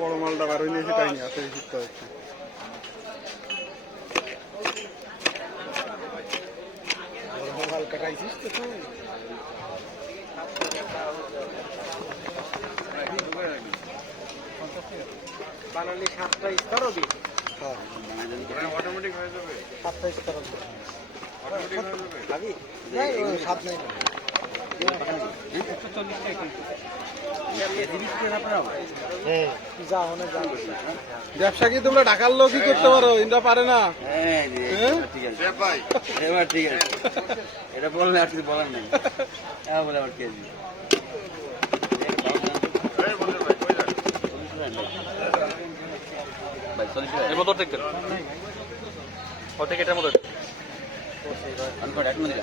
বড় মালটা বার হয়ে সেটাই নিয়ে আসে শিখতে হচ্ছে। মাল কাটাইছিস তো তুই? বানালি 7টা স্তর হবে। হ্যাঁ অটোমেটিক হয়ে যাবে। 7টা স্তর হবে। অটোমেটিক হয়ে যাবে। খাবি? নাই ওই 7 নাই। 140 টাকা। ব্যবসা কি তোমরা ঢাকার লোক কি করতে পারো? ইন্দ্রা পারে না। ঠিক আছে ভাই, এবার ঠিক আছে। এটা বললে আর কিছু বলার নেই। বলে আবার কে দিবে? এর মতো থেকে এটার মতো এক মিনিট